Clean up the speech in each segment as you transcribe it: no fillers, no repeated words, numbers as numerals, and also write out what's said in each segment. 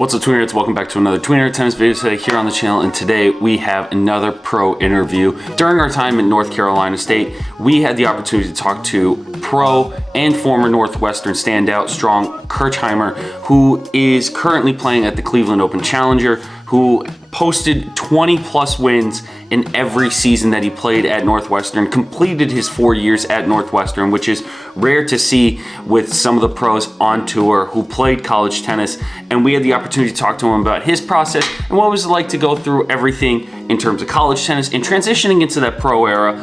What's up, Tweeners? Welcome back to another Tweener Tennis video today here on the channel, and today we have another pro interview. During our time at North Carolina State, we had the opportunity to talk to pro and former Northwestern standout strong Kirchheimer, who is currently playing at the Cleveland Open Challenger, who posted 20 plus wins in every season that he played at Northwestern, completed his 4 years at Northwestern, which is rare to see with some of the pros on tour who played college tennis. And we had the opportunity to talk to him about his process and what it was like to go through everything in terms of college tennis and transitioning into that pro era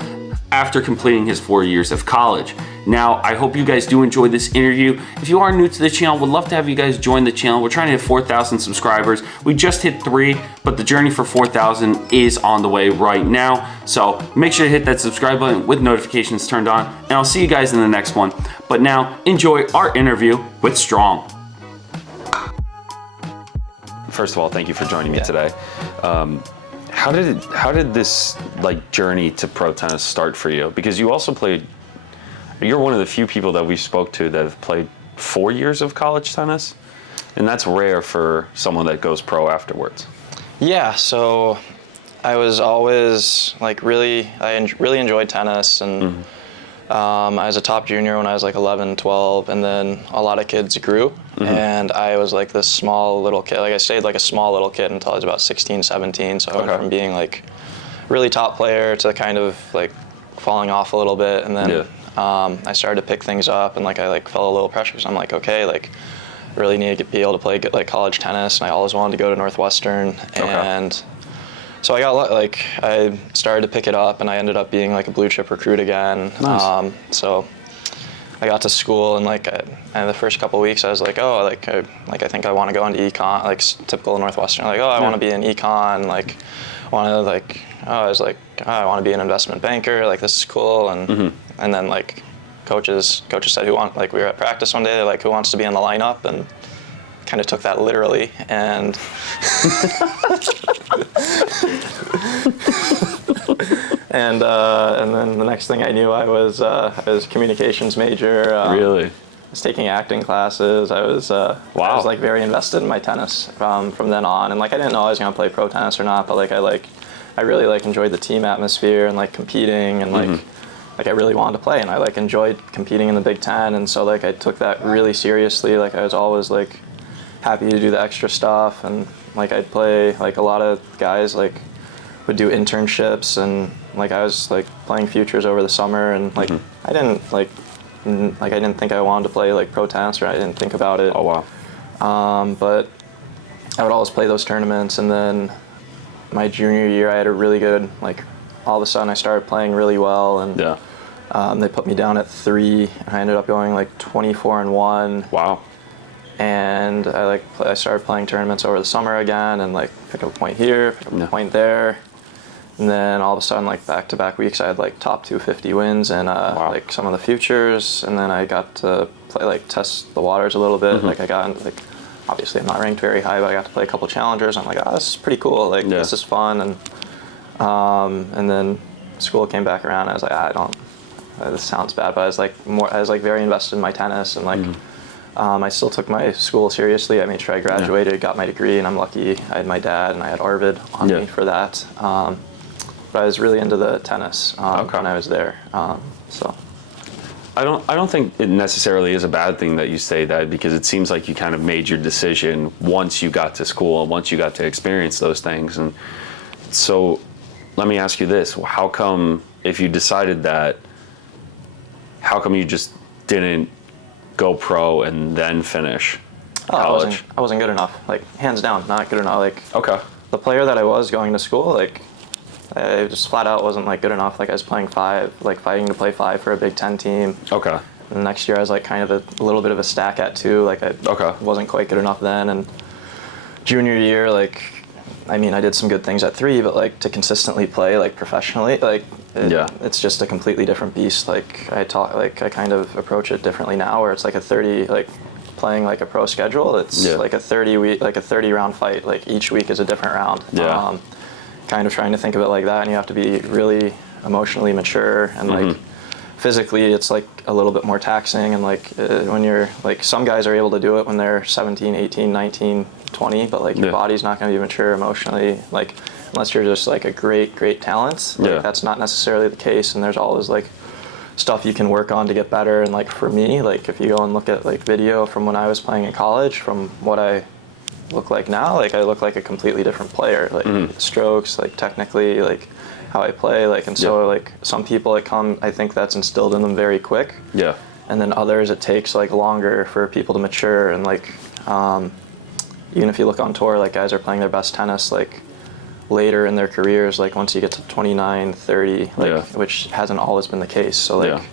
after completing his 4 years of college. Now, I hope you guys do enjoy this interview. If you are new to the channel, would love to have you guys join the channel. We're trying to hit 4,000 subscribers. We just hit 3, but the journey for 4,000 is on the way right now. So make sure to hit that subscribe button with notifications turned on, and I'll see you guys in the next one. But now, enjoy our interview with Strong. First of all, thank you for joining me today. How did this journey to pro tennis start for you? Because you also played, you're one of the few people that we spoke to that have played 4 years of college tennis, and that's rare for someone that goes pro afterwards. Yeah, so I was always really enjoyed tennis, and I was a top junior when I was 11, 12, and then a lot of kids grew, and I was this small little kid. I stayed a small little kid until I was about 16, 17, so I went from being really top player to kind of falling off a little bit, and then I started to pick things up, and I felt a little pressure because I'm okay, I really need to be able to play good college tennis, and I always wanted to go to Northwestern, and so I got I started to pick it up, and I ended up being a blue chip recruit again. Nice. So I got to school, and and the first couple of weeks I was I think I want to go into econ, typical Northwestern. I want to be an econ, I was I want to be an investment banker. This is cool, and and then coaches said we were at practice one day. They're who wants to be in the lineup, and kind of took that literally, and and then the next thing I knew, I was a communications major. Really? I was taking acting classes. I was I was very invested in my tennis from then on, and I didn't know I was gonna play pro tennis or not, but I really enjoyed the team atmosphere and competing, and I really wanted to play, and I enjoyed competing in the Big Ten, and so I took that really seriously. I was always happy to do the extra stuff, and I'd play a lot of guys would do internships, and I was playing futures over the summer, and I didn't I didn't think I wanted to play pro tennis, or I didn't think about it. Oh wow. But I would always play those tournaments, and then my junior year I had a really good all of a sudden I started playing really well, and they put me down at 3, and I ended up going 24-1. Wow. And I started playing tournaments over the summer again, and pick up a point here, pick up a point there, and then all of a sudden back-to-back weeks I had top 250 wins and some of the futures, and then I got to play test the waters a little bit. I got into, obviously I'm not ranked very high, but I got to play a couple challengers. I'm oh, this is pretty cool. This is fun, and then school came back around. And I was this sounds bad, but I was very invested in my tennis, and I still took my school seriously. I made sure I graduated, got my degree, and I'm lucky I had my dad and I had Arvid on me for that. But I was really into the tennis when I was there. So I don't think it necessarily is a bad thing that you say that, because it seems like you kind of made your decision once you got to school and once you got to experience those things. And so let me ask you this: how come, if you decided that, how come you just didn't go pro and then finish college? I wasn't good enough. Hands down, not good enough. Okay. The player that I was going to school, I just flat out wasn't good enough. I was playing 5, fighting to play 5 for a Big Ten team. Okay. And the next year I was kind of a little bit of a stack at 2. I wasn't quite good enough then. And junior year, I did some good things at 3, but to consistently play professionally, it's just a completely different beast. I kind of approach it differently now, where it's a 30, playing a pro schedule. It's a 30 week, a 30 round fight. Each week is a different round. Yeah. Kind of trying to think of it like that, and you have to be really emotionally mature, and physically it's like a little bit more taxing, and when you're some guys are able to do it when they're 17, 18, 19 20, but like your body's not going to be mature emotionally, like unless you're just like a great talent. Like that's not necessarily the case, and there's always like stuff you can work on to get better. And like for me, like if you go and look at like video from when I was playing in college from what I look like now, like I look like a completely different player, like strokes, like technically, like how I play, like, and so like some people I think that's instilled in them very quick. Yeah. And then others it takes like longer for people to mature. And like even if you look on tour, like guys are playing their best tennis like later in their careers, like once you get to 29, 30, like which hasn't always been the case. So like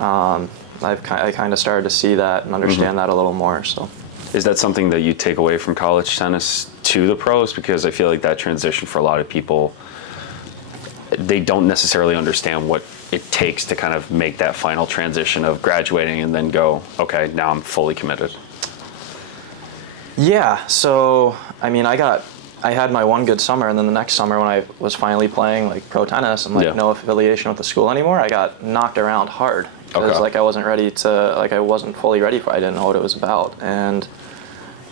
I kind of started to see that and understand that a little more. So is that something that you take away from college tennis to the pros? Because I feel like that transition for a lot of people, they don't necessarily understand what it takes to kind of make that final transition of graduating and then go, okay, now I'm fully committed. Yeah, so I mean, I had my one good summer, and then the next summer when I was finally playing like pro tennis and like no affiliation with the school anymore, I got knocked around hard because like I wasn't ready to, like I wasn't fully ready for it. I didn't know what it was about. And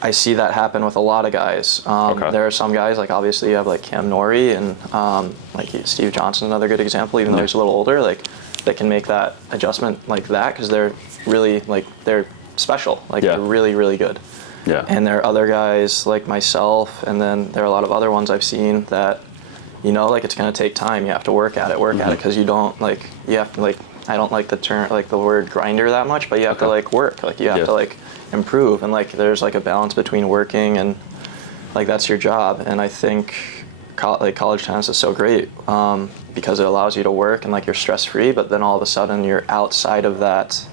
I see that happen with a lot of guys. There are some guys, like obviously you have like Cam Norrie and like Steve Johnson's another good example, even though he's a little older, like that can make that adjustment like that because they're really like, they're special, like they're really, really good. Yeah. And there are other guys like myself, and then there are a lot of other ones I've seen that, you know, like it's going to take time. You have to work at it because you don't like, you have to like, I don't like the term, like the word grinder that much, but you have to like work, like you have to like improve, and like there's like a balance between working and like that's your job. And I think like college tennis is so great because it allows you to work and like you're stress free, but then all of a sudden you're outside of that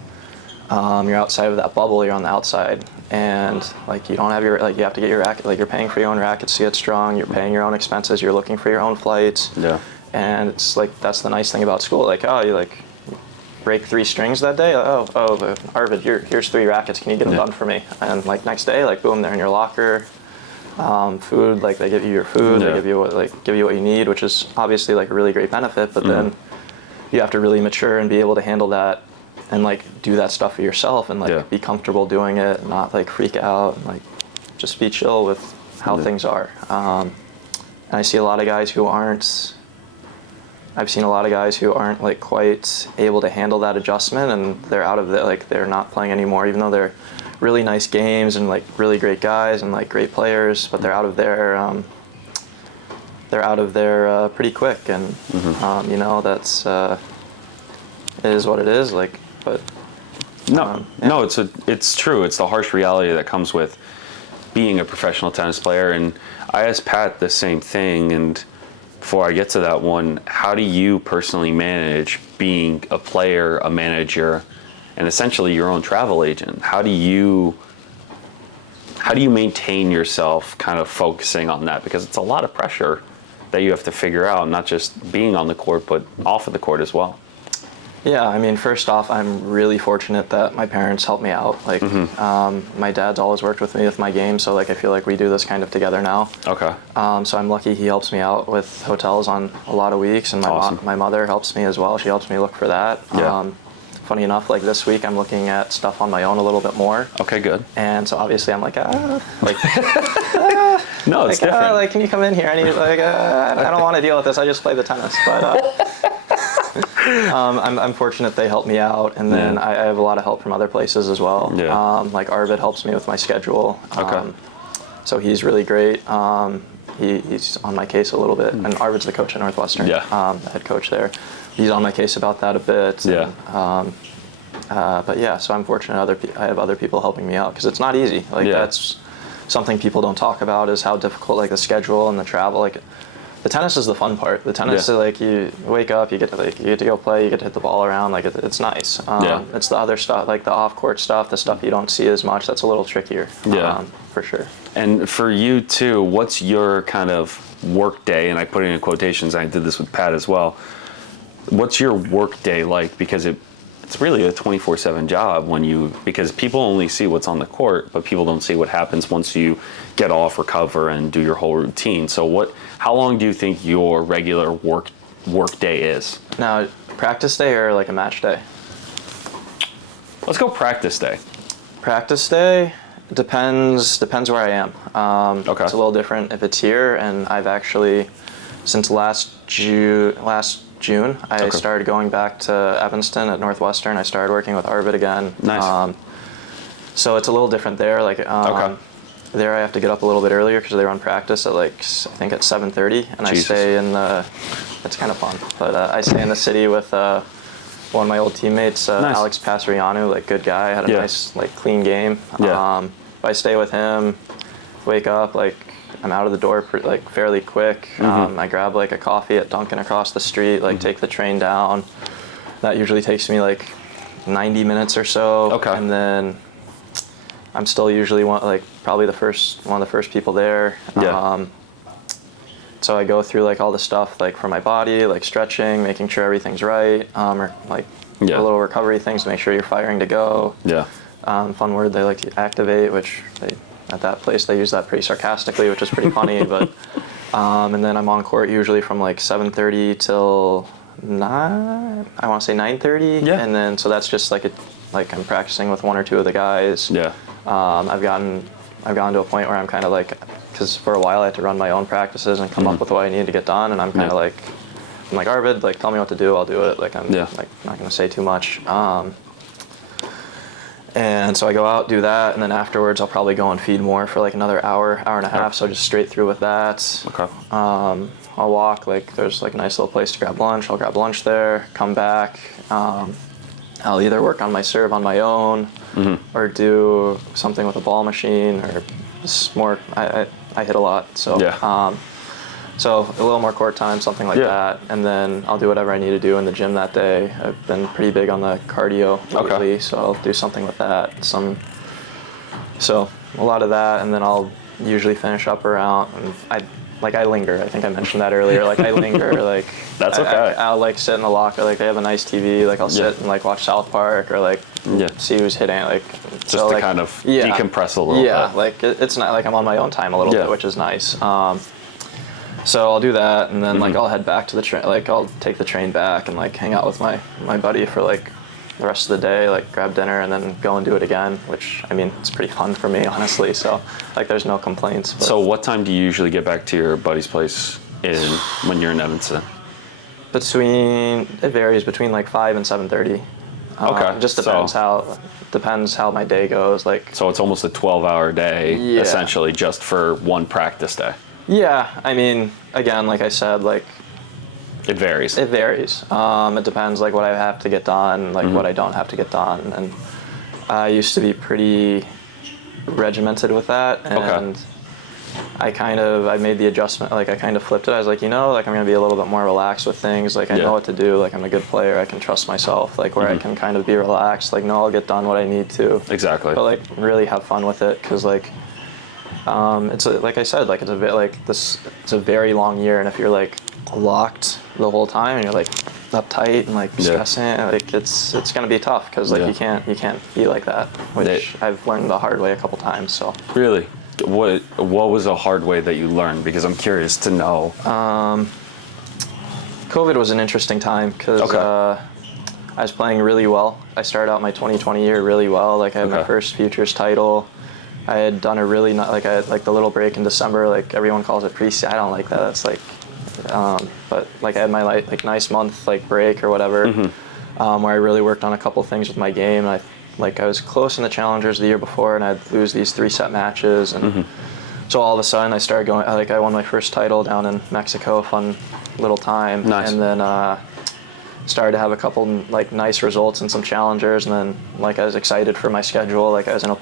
bubble, you're on the outside, and like you don't have your, like you have to get your racket, like you're paying for your own rackets to get strong, you're paying your own expenses, you're looking for your own flights. And it's like, that's the nice thing about school, like, oh, you like break 3 strings that day, Arvid, here's 3 rackets, can you get them done for me? And like next day, like boom, they're in your locker. Food, like they give you your food, they give you what you need, which is obviously like a really great benefit, but then you have to really mature and be able to handle that and like do that stuff for yourself and like be comfortable doing it, and not like freak out, and like just be chill with how things are. And I see a lot of guys who aren't, I've seen a lot of guys who aren't like quite able to handle that adjustment, and they're out of it, like they're not playing anymore, even though they're really nice games and like really great guys and like great players, but they're out of there pretty quick. And you know, that's it is what it is, like. But no, it's true. It's the harsh reality that comes with being a professional tennis player. And I asked Pat the same thing, and before I get to that one, how do you personally manage being a player, a manager, and essentially your own travel agent? How do you maintain yourself kind of focusing on that? Because it's a lot of pressure that you have to figure out, not just being on the court, but off of the court as well. Yeah, I mean, first off, I'm really fortunate that my parents helped me out. Like, my dad's always worked with me with my game, so like I feel like we do this kind of together now. Okay. So I'm lucky he helps me out with hotels on a lot of weeks, and my mother helps me as well. She helps me look for that. Yeah. Funny enough, like this week I'm looking at stuff on my own a little bit more. Okay, good. And so obviously I'm like, no, it's different. Like, can you come in here? I need I don't want to deal with this. I just play the tennis, but. I'm fortunate they help me out, and then I have a lot of help from other places as well. Yeah. Like Arvid helps me with my schedule. Okay. So he's really great. He's on my case a little bit, and Arvid's the coach at Northwestern. Yeah. The head coach there. He's on my case about that a bit. Yeah. And, but yeah, so I'm fortunate I have other people helping me out, because it's not easy. Like that's something people don't talk about, is how difficult like the schedule and the travel. Like, the tennis is the fun part. The tennis is like, you wake up, you get to go play, you get to hit the ball around, like it's nice. It's the other stuff, like the off-court stuff, the stuff you don't see as much, that's a little trickier. For sure. And for you too, what's your kind of work day? And I put it in quotations, I did this with Pat as well. What's your work day like? Because it's really a 24/7 job because people only see what's on the court, but people don't see what happens once you get off, recover, and do your whole routine. So how long do you think your regular work day is? Now, practice day or like a match day? Let's go practice day. Practice day Depends where I am. Okay. It's a little different if it's here, and I've actually, since last June, I started going back to Evanston at Northwestern. I started working with Arvid again. Nice. So it's a little different there. Like there, I have to get up a little bit earlier because they run practice at I think at 7:30, and Jesus. I stay in the. It's kind of fun, but I stay in the city with one of my old teammates, Nice. Alex Pasrianu, good guy, had a nice clean game. Yeah. I stay with him, wake up, I'm out of the door fairly quick. I grab a coffee at Dunkin' across the street, take the train down. That usually takes me 90 minutes or so. Okay. And then I'm still usually probably one of the first people there. Yeah. So I go through all the stuff for my body, stretching, making sure everything's right, or little recovery things to make sure you're firing to go. Yeah. Fun word they like to activate, which at that place they use that pretty sarcastically, which is pretty funny. But and then I'm on court usually from 7:30 till 9. I want to say 9:30. Yeah. And then so that's just I'm practicing with one or two of the guys. Yeah. I've gotten to a point where I'm kind of because for a while I had to run my own practices and come up with what I needed to get done, and I'm kind of I'm Arvid, tell me what to do, I'll do it. I'm not going to say too much. And so I go out, do that, and then afterwards I'll probably go and feed more for another hour and a half, so just straight through with that. Okay. I'll walk, there's a nice little place to grab lunch, I'll grab lunch there, come back. I'll either work on my serve on my own, or do something with a ball machine, or just more, I hit a lot, so Yeah. so a little more court time, something like that, and then I'll do whatever I need to do in the gym that day. I've been pretty big on the cardio lately, so I'll do something with that. So a lot of that, and then I'll usually finish up around. And I linger. I think I mentioned that earlier. I linger. That's okay. I'll sit in the locker. They have a nice TV. I'll sit and watch South Park or see who's hitting. Just to kind of decompress a little bit. Yeah, it's not I'm on my own time a little bit, which is nice. So I'll do that, and then I'll head back to the train. I'll take the train back and hang out with my buddy for the rest of the day. Grab dinner and then go and do it again. Which it's pretty fun for me, honestly. So there's no complaints. But. So what time do you usually get back to your buddy's place when you're in Evanston? It varies between 5 and 7:30. Okay. It just depends how my day goes. So it's almost a 12-hour day, essentially, just for one practice day. Yeah, again, like I said, it varies. It varies. It depends, what I have to get done, what I don't have to get done, and I used to be pretty regimented with that, and I made the adjustment. I kind of flipped it. I was I'm going to be a little bit more relaxed with things. I know what to do. I'm a good player. I can trust myself. Where I can kind of be relaxed. No, I'll get done what I need to. Exactly. But really have fun with it, because it's like I said, it's a very long year, and if you're locked the whole time and you're uptight and stressing, it's gonna be tough, because you can't be like that, which I've learned the hard way a couple times. So really, what was a hard way that you learned? Because I'm curious to know. COVID was an interesting time, because I was playing really well. I started out my 2020 year really well. I had my first Futures title. I had done a really I had the little break in December, everyone calls it pre-season. I don't like that. That's but I had my nice month break or whatever, where I really worked on a couple things with my game. And I was close in the Challengers the year before, and I'd lose these 3-set matches, and so all of a sudden I started going. I won my first title down in Mexico, fun little time, and then started to have a couple nice results in some Challengers, and then I was excited for my schedule. I was in a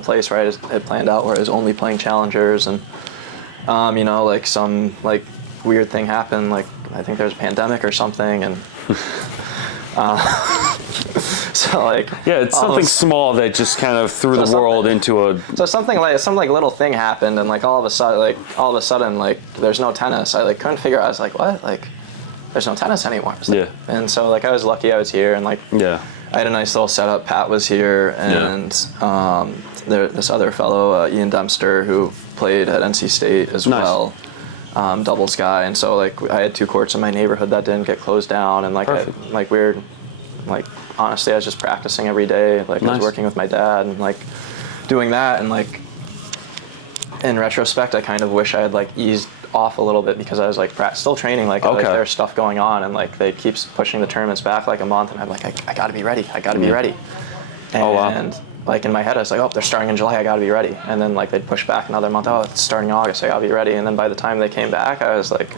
place where I had planned out where I was only playing Challengers, and some weird thing happened. I think there was a pandemic or something, and so it's something small that just kind of threw the world into a. So something little thing happened, and all of a sudden there's no tennis. I couldn't figure out. I was what there's no tennis anymore. And so I was lucky I was here, and I had a nice little setup. Pat was here, and this other fellow, Ian Dempster, who played at NC State as well, doubles guy. And so I had 2 courts in my neighborhood that didn't get closed down, and honestly I was just practicing every day. I was working with my dad and doing that, and like in retrospect, I kind of wish I had like eased off a little bit because I was like still training, like, like there's stuff going on, and like they keep pushing the tournaments back like a month, and I'm like, I gotta be ready, I gotta be ready. And like in my head I was like, oh, they're starting in July, I gotta be ready. And then like they'd push back another month, oh, it's starting in August, I gotta be ready. And then by the time they came back, I was like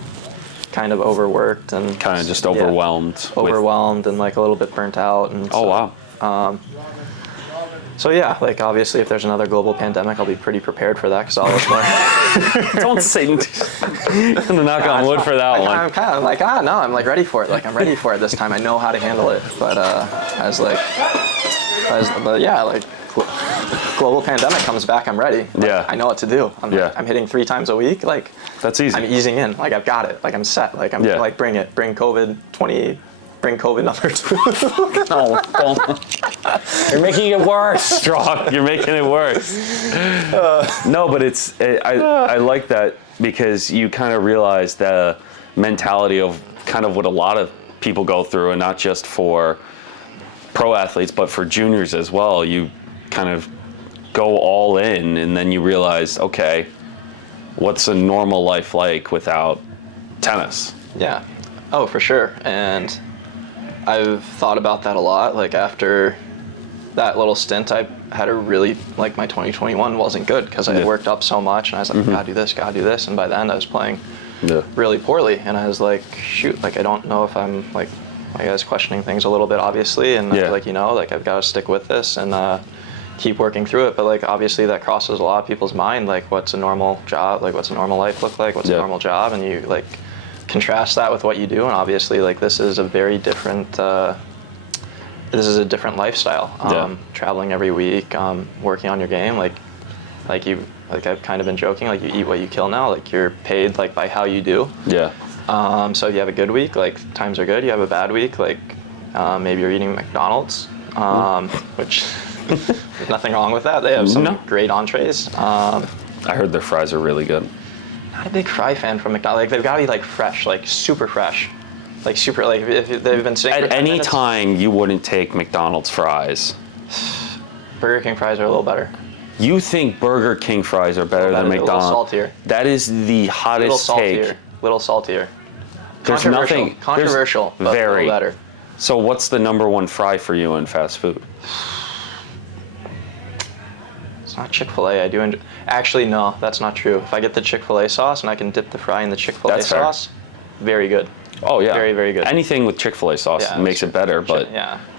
kind of overworked and kind of just overwhelmed and like a little bit burnt out. And so yeah, like obviously if there's another global pandemic, I'll be pretty prepared for that because I'll look more. Don't say, knock on wood for that one. I'm kind of like, no, I'm like ready for it. Like I'm ready for it this time. I know how to handle it. But like global pandemic comes back, I'm ready. Like, I know what to do. I'm hitting 3 times a week. Like that's easy. I'm easing in. Like I've got it. Like I'm set. Like I'm like bring it. Bring COVID number 2. No, don't. You're making it worse, Strong. You're making it worse. No, but I like that because you kind of realize the mentality of kind of what a lot of people go through, and not just for pro athletes, but for juniors as well. You kind of go all in, and then you realize, okay, what's a normal life like without tennis? Yeah. Oh, for sure. And I've thought about that a lot. Like after that little stint, I had a really, like my 2021 wasn't good because I had worked up so much, and I was like, gotta do this. And by the end I was playing really poorly, and I was like, shoot, like I don't know if I'm like, I was questioning things a little bit, obviously, and like, like I've got to stick with this and keep working through it. But like obviously that crosses a lot of people's mind, like what's a normal job, like what's a normal life look like, what's a normal job, and you like contrast that with what you do, and obviously like this is a very different lifestyle. Traveling every week, working on your game, like I've kind of been joking, like you eat what you kill now, like you're paid like by how you do. So if you have a good week, like times are good. You have a bad week, like maybe you're eating McDonald's, which there's nothing wrong with that. They have some great entrees. I heard their fries are really good. Not a big fry fan from McDonald's. Like they've got to be like fresh, like super fresh, like super. Like if they've been sitting at any time, you wouldn't take McDonald's fries. Burger King fries are a little better. You think Burger King fries are better than McDonald's? A little saltier. That is the hottest take. Little saltier. There's nothing controversial, but very a little better. So what's the number one fry for you in fast food? It's not Chick-fil-A. I do enjoy. Actually, no, that's not true. If I get the Chick-fil-A sauce and I can dip the fry in the Chick-fil-A sauce, very good. Oh yeah, very, very good. Anything with Chick-fil-A sauce makes it better, but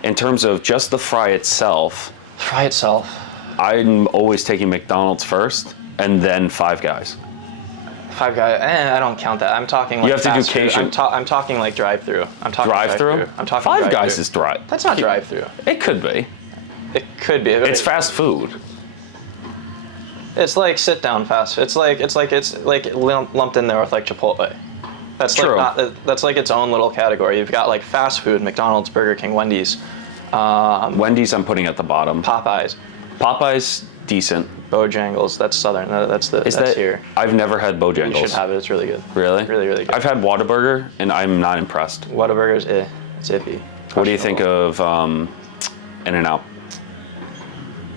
in terms of just the fry itself, I'm always taking McDonald's first and then Five Guys. Five Guys, I don't count that. I'm talking like you have to do Cajun. I'm talking like drive-through. I'm talking drive-through. I'm talking Five Guys is drive. That's not drive-through. It could be. It could be. It's fast food. It's like sit-down fast. It's like lumped in there with like Chipotle. That's true. That's like its own little category. You've got like fast food, McDonald's, Burger King, Wendy's. Wendy's I'm putting at the bottom. Popeyes decent. Bojangles, that's Southern. That's here. I've never had Bojangles. You should have it. It's really good. Really? Really, really good. I've had Whataburger and I'm not impressed. Whataburger's it's iffy. What do you think of In-N-Out?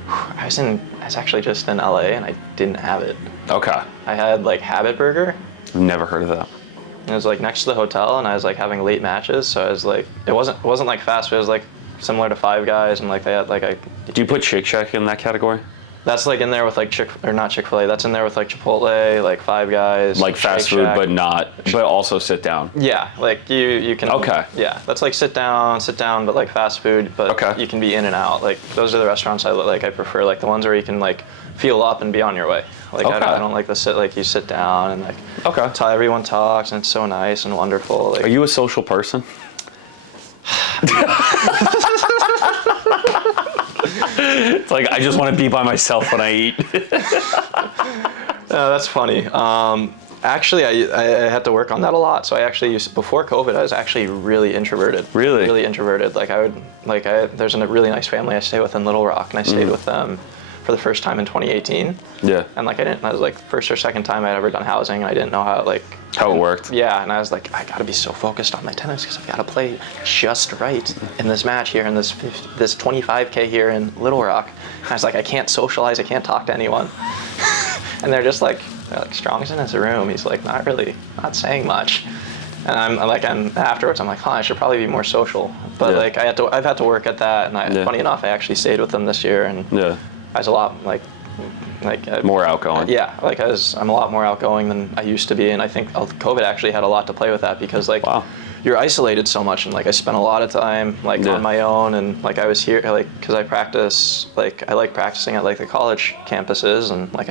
I was actually just in LA and I didn't have it. Okay. I had like Habit Burger. Never heard of that. It was like next to the hotel, and I was like having late matches, so I was like, it wasn't like fast food. It was like similar to Five Guys, and like they had like Do you put Shake Shack in that category? That's like in there with like not Chick-fil-A. That's in there with like Chipotle, like Five Guys. Like fast food, but also sit down. Yeah, like you can. Okay. Yeah, that's like sit down, but like fast food, but you can be in and out. Like those are the restaurants I prefer, like the ones where you can like feel up and be on your way. Like I don't like you sit down and like everyone talks and it's so nice and wonderful. Like, are you a social person? It's like I just want to be by myself when I eat. That's funny. Actually, I had to work on that a lot. So I actually before COVID, I was actually really introverted. Really introverted. Like there's a really nice family I stay with in Little Rock, and I stayed with them for the first time in 2018. Yeah. And like I was like first or second time I'd ever done housing, and I didn't know how it worked. Yeah, and I was like, I gotta be so focused on my tennis because I've gotta play just right in this match here in this 25K here in Little Rock. And I was like, I can't socialize, I can't talk to anyone. And they're like, Strong's in his room. He's like, not saying much. And I'm afterwards, I'm like, I should probably be more social. But like I've had to work at that. And funny enough, I actually stayed with them this year, and I was a lot more outgoing. Yeah, like I'm a lot more outgoing than I used to be, and I think COVID actually had a lot to play with that because like you're isolated so much, and like I spent a lot of time on my own, and like I was here because I practice I like practicing at like the college campuses, and like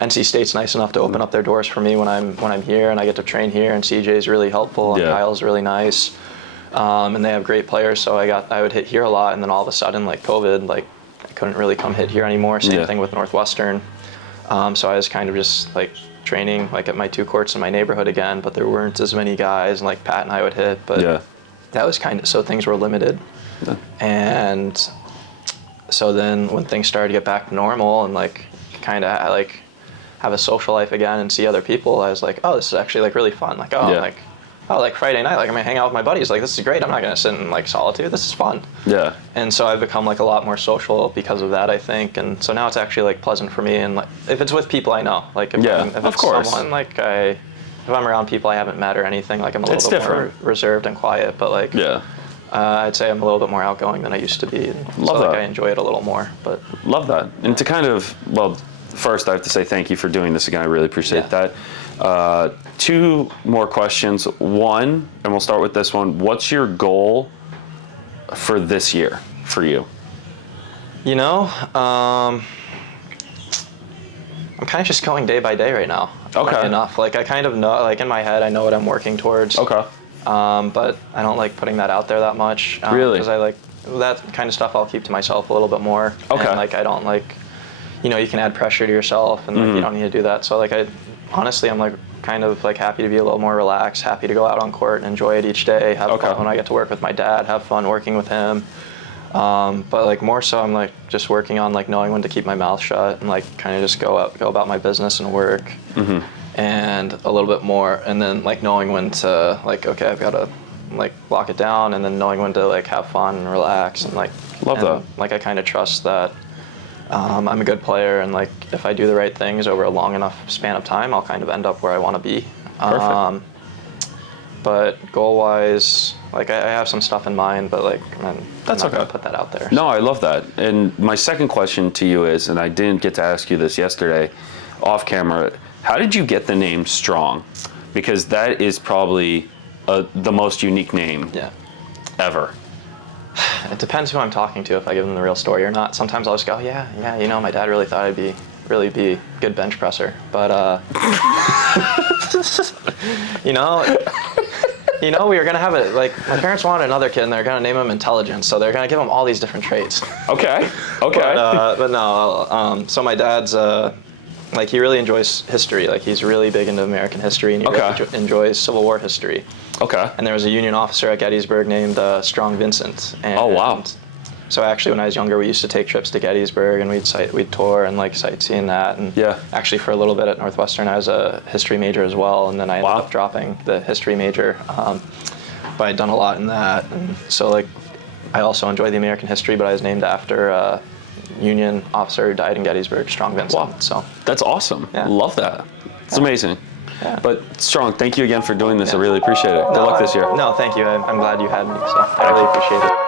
NC State's nice enough to open up their doors for me when I'm here, and I get to train here, and CJ's really helpful, and Kyle's really nice, and they have great players, so I would hit here a lot, and then all of a sudden like COVID I couldn't really come hit here anymore. Same thing with Northwestern. So I was kind of just like training at my 2 courts in my neighborhood again, but there weren't as many guys, and like Pat and I would hit, but that was so things were limited. Yeah. And so then when things started to get back to normal and have a social life again and see other people, I was like, oh, this is actually really fun. Like Friday night, I'm gonna hang out with my buddies. Like, this is great. I'm not gonna sit in solitude. This is fun. Yeah. And so I've become a lot more social because of that, I think. And so now it's actually pleasant for me. And if it's with people I know, if it's someone if I'm around people I haven't met or anything, I'm a little bit more reserved and quiet. But I'd say I'm a little bit more outgoing than I used to be. And Love that. I enjoy it a little more. But love that. And to first I have to say thank you for doing this again. I really appreciate that. 2 more questions. One, and we'll start with this one. What's your goal for this year for you? I'm kind of just going day by day right now. Okay. Enough. I kind of know, in my head, I know what I'm working towards. Okay. But I don't like putting that out there that much. Really? Because that kind of stuff I'll keep to myself a little bit more. Okay. And I don't you can add pressure to yourself, and you don't need to do that. So honestly, I'm kind of happy to be a little more relaxed, happy to go out on court and enjoy it each day, have fun when I get to work with my dad, have fun working with him. But more so, I'm just working on knowing when to keep my mouth shut and kind of just go about my business and work, and a little bit more, and then knowing when to okay, I've got to lock it down, and then knowing when to have fun and relax, and love that. I kind of trust that. I'm a good player, and if I do the right things over a long enough span of time, I'll kind of end up where I want to be. Perfect. But goal-wise, I have some stuff in mind, but I'm not going to put that out there. No, I love that. And my second question to you is, and I didn't get to ask you this yesterday, off camera, how did you get the name Strong? Because that is probably the most unique name ever. It depends who I'm talking to, if I give them the real story or not. Sometimes I'll just go, yeah, my dad really thought I'd really be a good bench presser. But, we were going to have it, my parents wanted another kid, and they're going to name him Intelligence, so they're going to give him all these different traits. Okay. But no, so my dad's, he really enjoys history. He's really big into American history, and he really enjoys Civil War history. Okay. And there was a Union officer at Gettysburg named Strong Vincent. And, oh, wow. So actually, when I was younger, we used to take trips to Gettysburg, and we'd tour and sightseeing that. And actually, for a little bit at Northwestern, I was a history major as well, and then I ended up dropping the history major. But I'd done a lot in that, and so I also enjoy the American history, but I was named after a Union officer who died in Gettysburg, Strong Vincent. Wow. So that's awesome. Yeah. Love that. It's amazing. Yeah. But Strong, thank you again for doing this. I really appreciate it. Good luck this year. No, thank you. I'm glad you had me. So I really appreciate it.